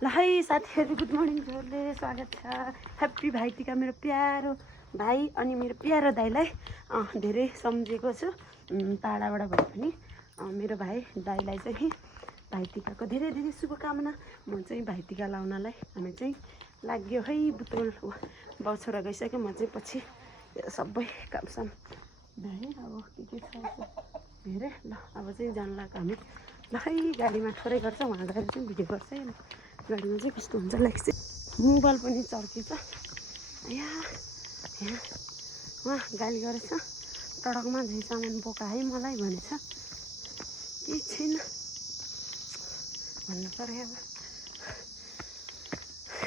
ल है साथीहरू गुड मर्निङ जोरले स्वागत छ। ह्याप्पी भाइटिका मेरो प्यारो भाइ अनि मेरो प्यारो दाइलाई धेरै सम्झेको छु टाढाबाट भए पनि मेरो भाइ दाइलाई चाहिँ भाइटिकाको धेरै धेरै शुभकामना। म चाहिँ भाइटिका लाउनलाई हामी चाहिँ लाग्यो है बुटोल बाउ छोरा गइसक्यो। म चाहिँ पछि सबै कामसाम भ्याएँ अब के छ हेरेँ। ल अब चाहिँ जान लाग्यो हामी। ल है गाडीमा थोरै गर्छ उहाँ गएर चाहिँ भिडियो गर्छ। गाडीमा चाहिँ कस्तो हुन्छ लाइक चाहिँ मोबाइल पनि चर्केछ यहाँ उहाँ गाली गरेछ टडकमा झै सामान बोका है मलाई भनेछ। केही छैन भन्नु पऱ्यो।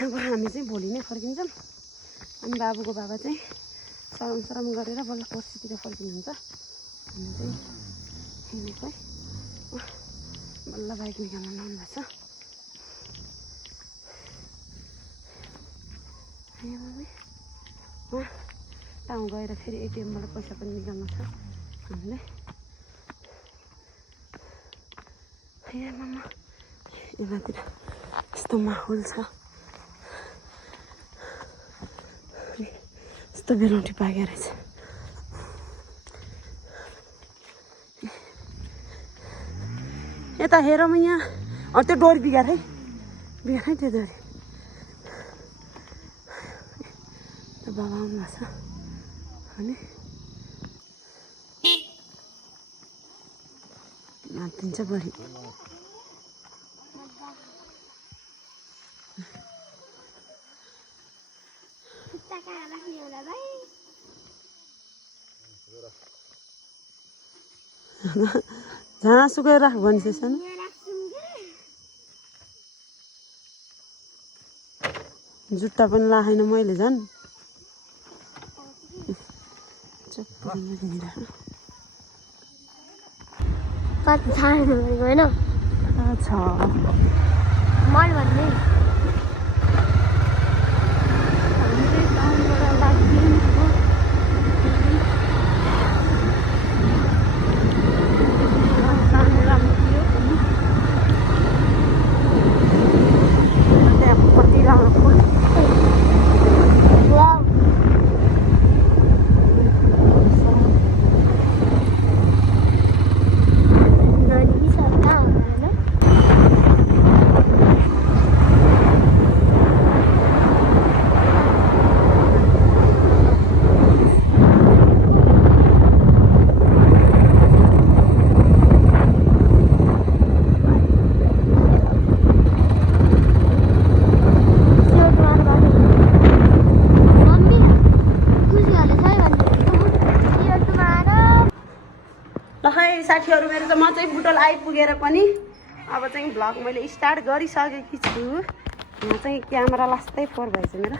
अब हामी चाहिँ भोलि नै फर्किन्छौँ अनि बाबुको बाबा चाहिँ सरम गरेर बल्ल पर्सितिर फर्किनुहुन्छ। हामी चाहिँ हिँडेको है बल्ल बाइक निकाल्न लाउनु भएको छ। टाउन गएर फेरि एटिएमबाट पैसा पनि निकाल्नु छ हामीले। यतातिर यस्तो माहौल छ यस्तो बेलौटी पाकेको रहेछ। यता हेरौँ यहाँ त्यो डोरी बिगार है त्यो डोरी। बाबा आउनु भएको छ अनि नातिन्छ बढी। झाँडा सुकाएर राख भन्छ सानो जुत्ता पनि लाएन मैले झन् साथीहरू। मेरो चाहिँ म चाहिँ बुटोल आइपुगेर पनि अब चाहिँ भ्लग मैले स्टार्ट गरिसकेकी छु। यहाँ चाहिँ क्यामेरा लास्टै फोर भएछ मेरो।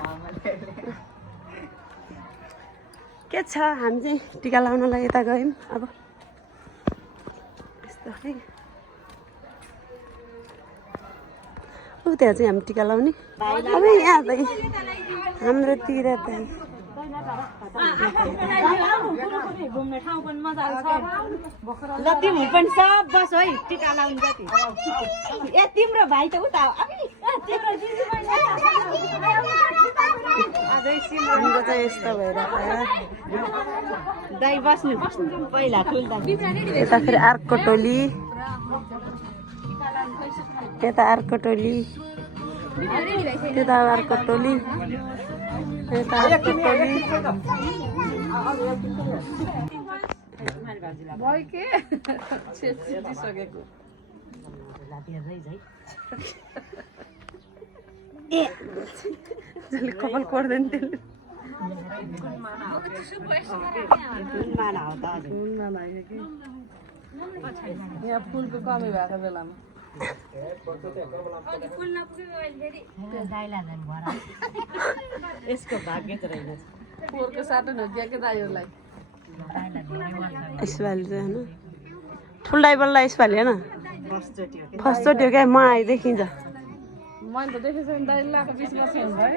के छ हामी चाहिँ टिका लाउनलाई यता गयौँ। अब यस्तो है त्यहाँ चाहिँ हामी टिका लाउने अब यहाँ त हाम्रोतिर त ल तिम्रो पनि सब बस है टिका लाउनु जति। ए तिम्रो भाइ त उता हाम्रो चाहिँ यस्तो भएर दाइ बस्नु पहिला यता फेरि अर्को टोली यता अर्को टोली त्यता अर्को टोली यता अर्को टोली। कपाल कोर्दैन त्यसले यहाँ फुलको कमी भएको बेलामा यसको भाग्य त रहेछ फोहोरको साटो ढोकिएको दाइहरूलाई यसपालि चाहिँ होइन ठुल्दाइ बल्ल यसपालि होइन फर्स्टचोटि हो क्या म आए देखिन्छ मैले त देखेको छैन दाइ लाएको 20 वर्ष हुन्छ है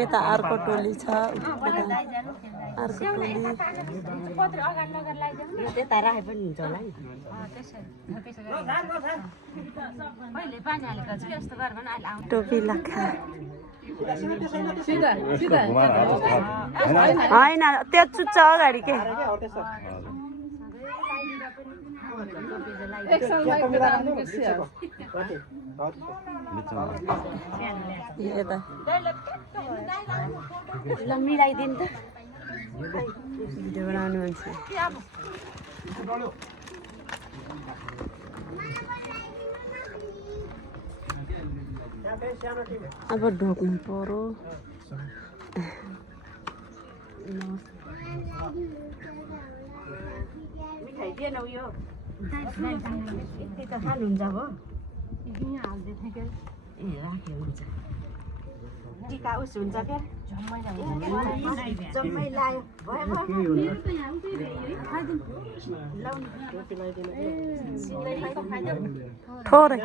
यता अर्को टोली छ अर्को टोली त्यता राखे पनि हुन्छ होला नि टोपी लखा सिधा सिधा होइन त्यो चुच्च अगाडि के एक साल बाइक बिताउनु बिर्सियो यता ल मिलाइदिनु त भिडियो बनाउनु हुन्छ अब ढोक्नु पर्यो मिठाई दिएन उयो यति त खानुहुन्छ अब ए राख्यो हुन्छ टिका उस हुन्छ क्या जम्मै लायो थोरै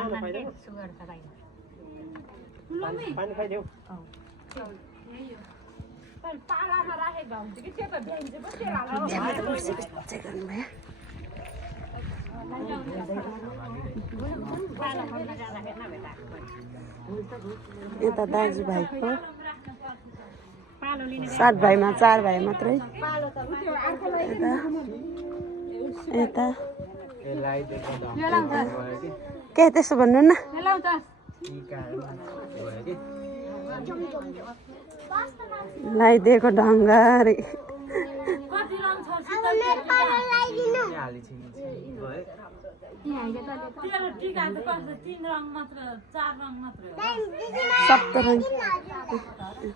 यता दाजुभाइको 7 भाइमा 4 भाइ मात्रै यता के त्यसो भन्नु न लगाइदिएको ढङ्गरी सप्तरङ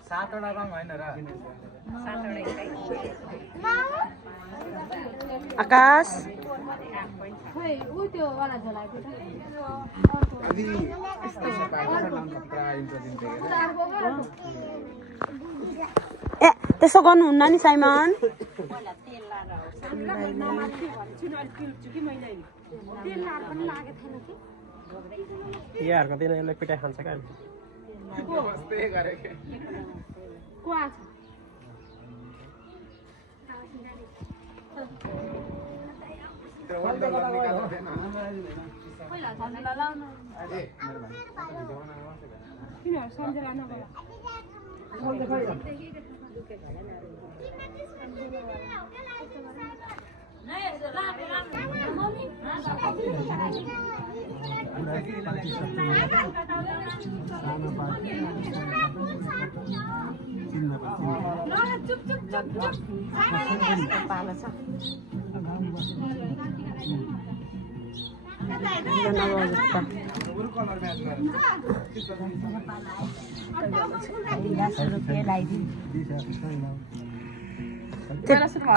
7वटा रङ होइन र आकाश ए त्यसो गर्नुहुन्न नि साइमन यहाँहरूको दिन यसले पिटाइ खान्छ क्या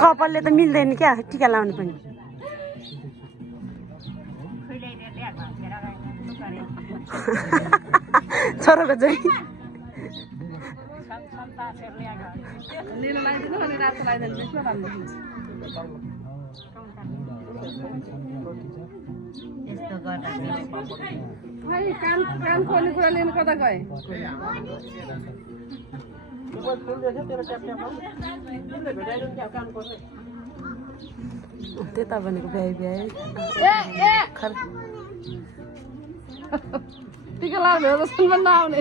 कपालले त मिल्दैन क्या टिका लाउनु पनि छोरोको चाहिँ निलो लगाइदिनु अनि रातो लगाइदिनु त्यसमा राम्रो हुन्छ खै कान खोल्ने कुरा लिनु कता गए त्यता भनेको भ्याइ भ्याइ टिका लाउने हो जस्तो पनि नआउने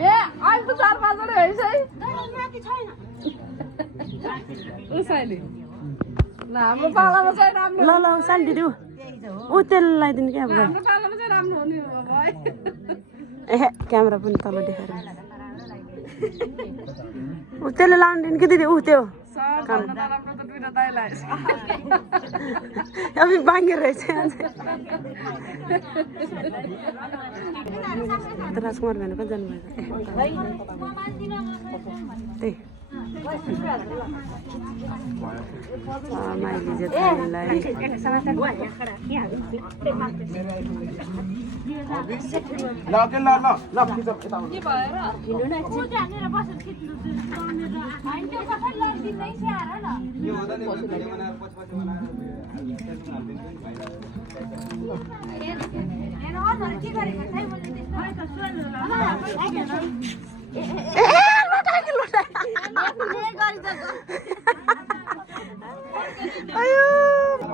ए अहिले त 4-5 वटा है उसैले ल हाम्रो पालामा चाहिँ राम्रो ल साल दिदी ऊ तेल लगाइदिनु क्या अब हाम्रो पालामा चाहिँ राम्रो हुने हो भाइ ए क्यामेरा पनि तल देखाएर ऊ त्यसले लाउनु दिनु कि दिदी ऊ त्यो अब बाङ्गे रहेछ राजकुमार भनेको जानुभएको त्यही माइली चाहिँ हामीलाई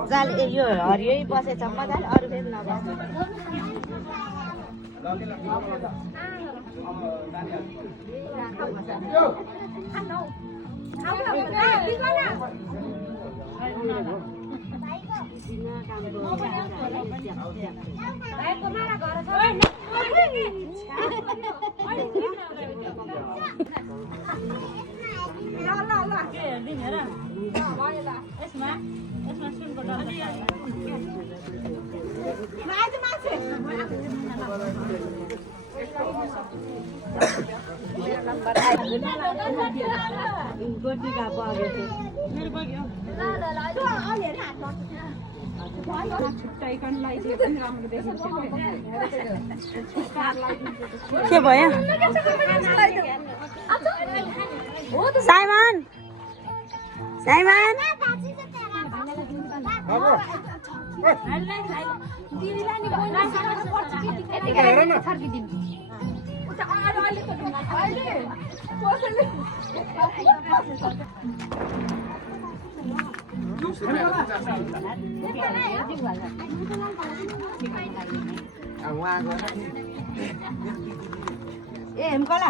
जाल यो हरियो बसेछ मजाले अरू फेरि नबस्नु के भयो साइमन साइमन ए हेमकला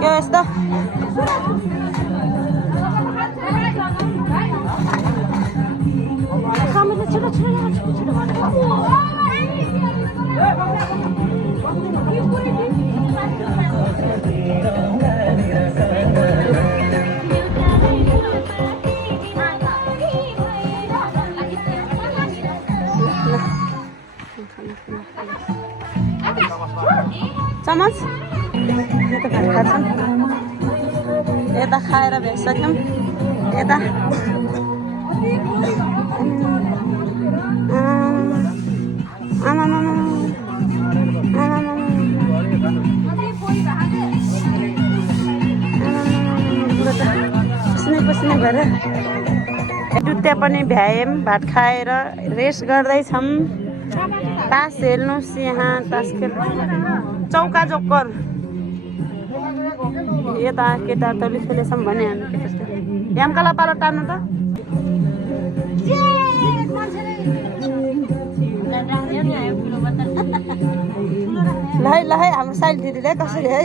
के यस्तो चमच यता खाएर भ्याइसक्यौँ यता पसिना भएर दुत्या पनि भ्यायौँ भात खाएर रेस्ट गर्दैछौँ तास हेर्नुहोस् यहाँ तास खेल चौका जोकर यता केटा तैँले खेलेछौँ भने हामी के त्यस्तो यामकाला पालो टार्नु त ल है हाम्रो साइड दिदीले कसरी है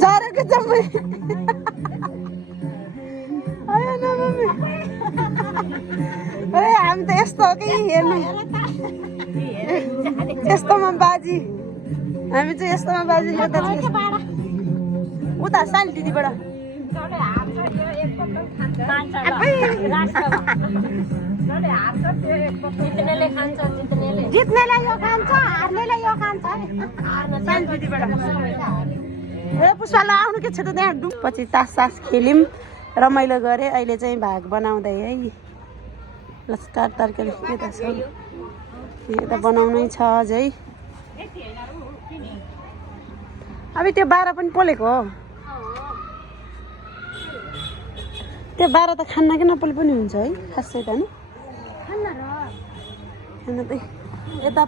झरेको जम्मै हामी त यस्तो हो कि हेर्नु यस्तोमा बाजी हामी चाहिँ यस्तोमा बाजी उता सानो दिदीबाट जित्नेले यो खान्छ हार्नेले यो खान्छ सानो दिदीबाट ए पुष्पाला आउनु के छ त त्यहाँ पछि तास सास खेल्यौँ रमाइलो गरेँ अहिले चाहिँ भाग बनाउँदै है लस्कार तरकारी यता छ यता बनाउनै छ अझै अब त्यो 12 पनि पोलेको हो त्यो 12 त खान्न कि नपोले पनि हुन्छ है खासै त नि खान त यता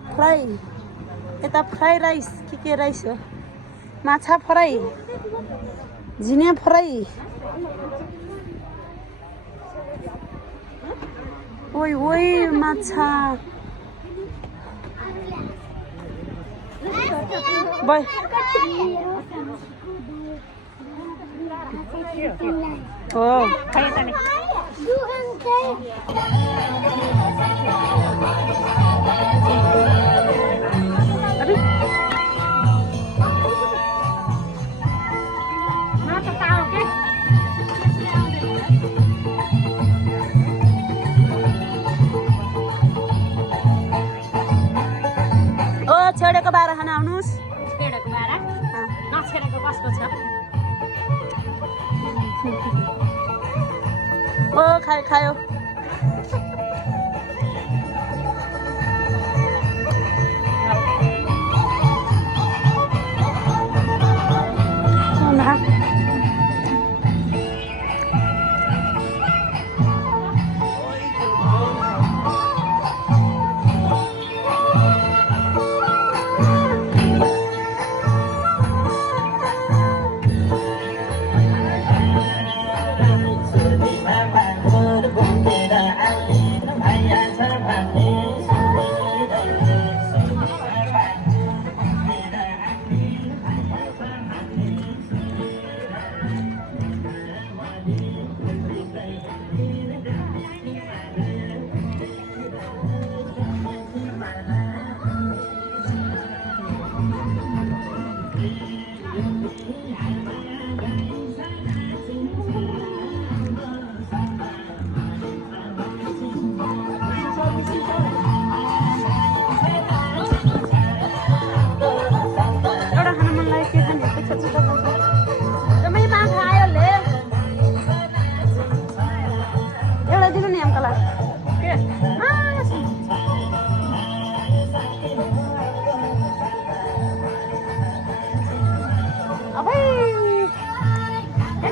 फ्राई राइस के राइस हो माछा फ्राई झिनिया फ्राई ओइ माछा बाय हो खाए त नि छेडेको बाह्र खाना आउनुहोस्। छेडेको बारा नछेडेको कसको छ ओ खायो खायो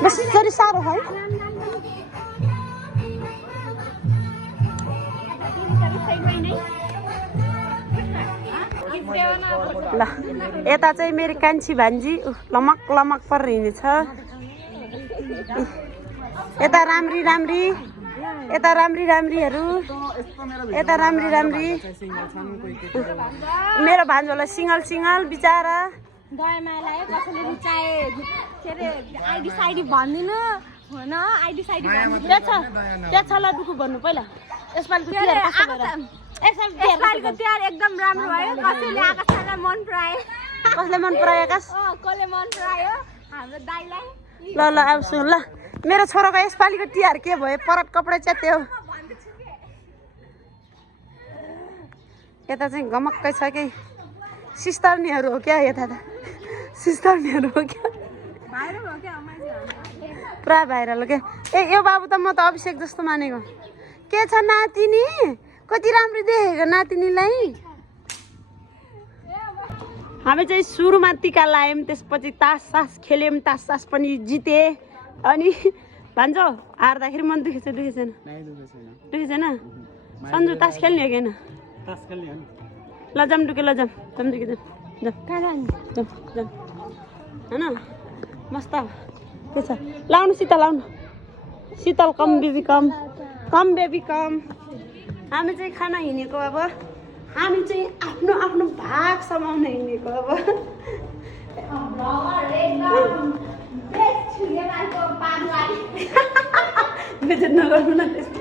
बेसी साह्रो है ल यता चाहिँ मेरो कान्छी भान्जी लमक लमक परेर हिँडेछ यता राम्री राम्री यता राम्री राम्रीहरू यता राम्री राम्री मेरो भान्जोलाई सिङ्गल सिङ्गल बिचारा दयामायालाई कसैले रुचाए के अरे आइडी साइडी भन्दिनु होइन आइडी साइडी भन्दिनु के छ ल दुखु भन्नु पहिला यसपालिको तिहार एकदम राम्रो भयो कसैले आकाशलाई मन परायो कसले मन परायो आकाश कसले मन परायो हाम्रो दाइलाई ल ल अब सुन ल मेरो छोराको यसपालिको तिहार के भयो परत कपडा च्यात्यो यता चाहिँ गमक्कै छ कि सिस्टर्नीहरू हो क्या यता त सिस्टर्नीहरू हो क्या पुरा भाइरल हो क्या ए यो बाबु त म त अभिषेक जस्तो मानेको के छ नातिनी कति राम्रो देखेको नातिनीलाई हामी चाहिँ सुरुमा टिका लायौँ त्यसपछि तास सास खेल्यौँ तास सास पनि जिते अनि भन्छ हार्दाखेरि मन दुखेछ दुखेछैन दुखेछैन सन्जु तास खेल्ने हो कि होइन ल जाम डुके ल जाम जाम डुके जाम जाम जाम होइन मस्त के छ लाउनु शीतल लाउनु शीतल कम बेबी कम कम बेबी कम हामी चाहिँ खाना हिँडेको अब हामी चाहिँ आफ्नो आफ्नो भाग समाउन हिँडेको अब बेचेट नगर्नु न त्यस्तो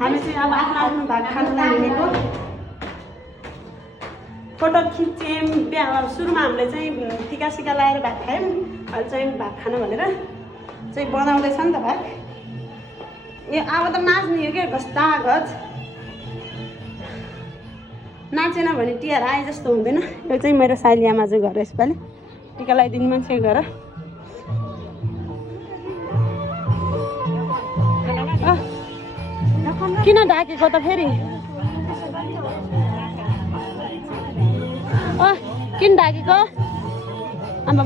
हामी चाहिँ अब आफ्नो आफ्नो भाग खानुलाई हिँडेको फोटो खिच्यौँ बिहा सुरुमा हामीले चाहिँ टिका सिका लगाएर भात खायौँ अहिले चाहिँ भात खानु भनेर चाहिँ बनाउँदैछ नि त भात ए अब त नाच्ने हो क्या घस्ता घच नाचेन भने तिहार आए जस्तो हुँदैन यो चाहिँ मेरो साइली आमा चाहिँ घर यसपालि टिका लगाइदिनु मान्छे घर किन ढाकेको त फेरि किन ढाकेको आमा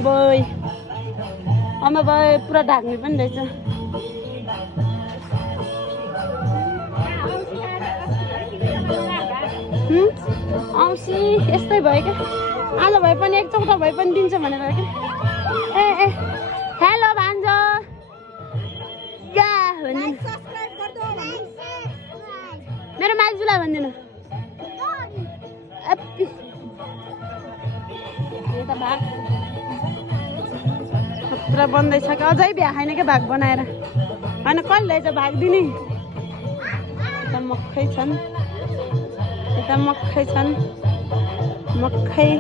बाई पुरा ढाक्ने पनि रहेछ औँसी यस्तै भयो क्या आज भए पनि एक चौथा भए पनि दिन्छ भनेर क्या ए ए हेलो भान्जो या भनिदिनु मेरो माइजूलाई भनिदिनु खतरा बन्दैछ कि अझै भ्या खाइन क्या भाग बनाएर होइन कहिले चाहिँ भाग दिने यता मक्खै छन् यता मक्खै छन् मक्खै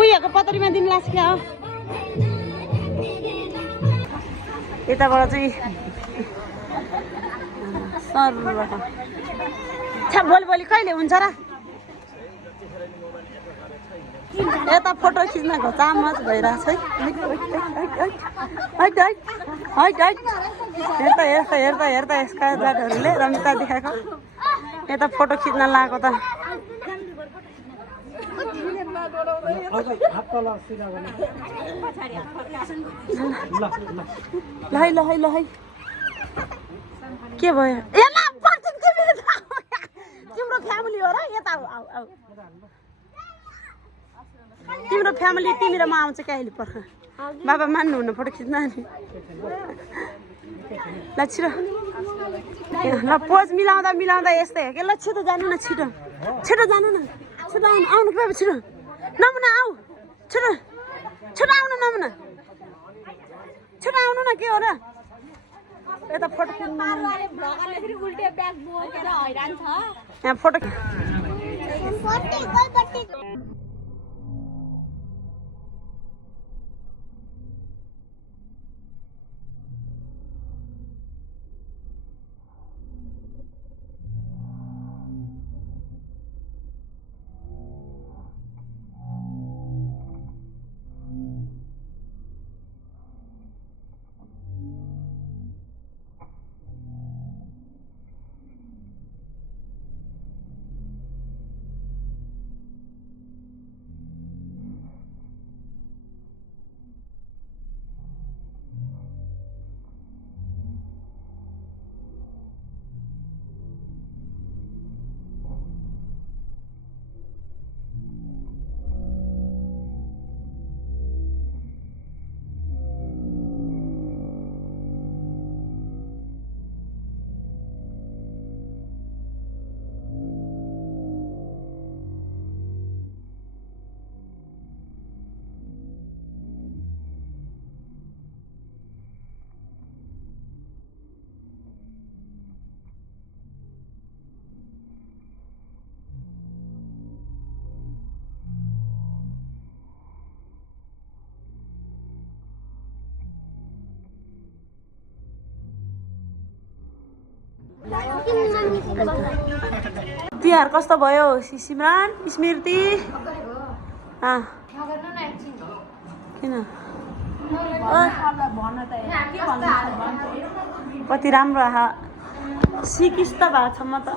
उयोको पतरीमा दिन लाग्छ क्या हो यताबाट चाहिँ सर छ्या भोलि कहिले हुन्छ र यता फोटो खिच्नको चामच भइरहेछ है हेर्दा यसका जातहरूले रमिता देखाएको यता फोटो खिच्न लगाएको त ल है के भयो तिम्रो फ्यामिली हो र यता आऊ तिम्रो फ्यामिली तिमी र म आउँछ कहिले पर्ख बाबा मान्नु हुन फोटो खिच्न नि ल छिटो ल पोज मिलाउँदा यस्तै हो कि ल छिटो जानु न छिटो जानु न छिटो आउनु बाबा छिटो नमुना आऊ छिटो आउनु नमुना छिटो आउनु न के हो र यता फोटो खिच्नु यहाँ फोटो तिहार कस्तो भयो सिमरान स्मृति किन कति राम्रो सिकिस् त भएको छ म त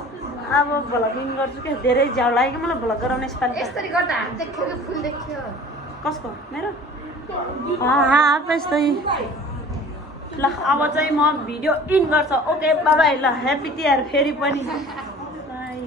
अब भ्लगिङ गर्छु क्या धेरै झ्याउ लाग्यो मलाई भ्लग गराउने यसपालि कसको मेरो यस्तै ल अब चाहिँ म भिडियो इन गर्छ ओके बाबाई ल ह्याप्पी तिहार फेरि पनि बाई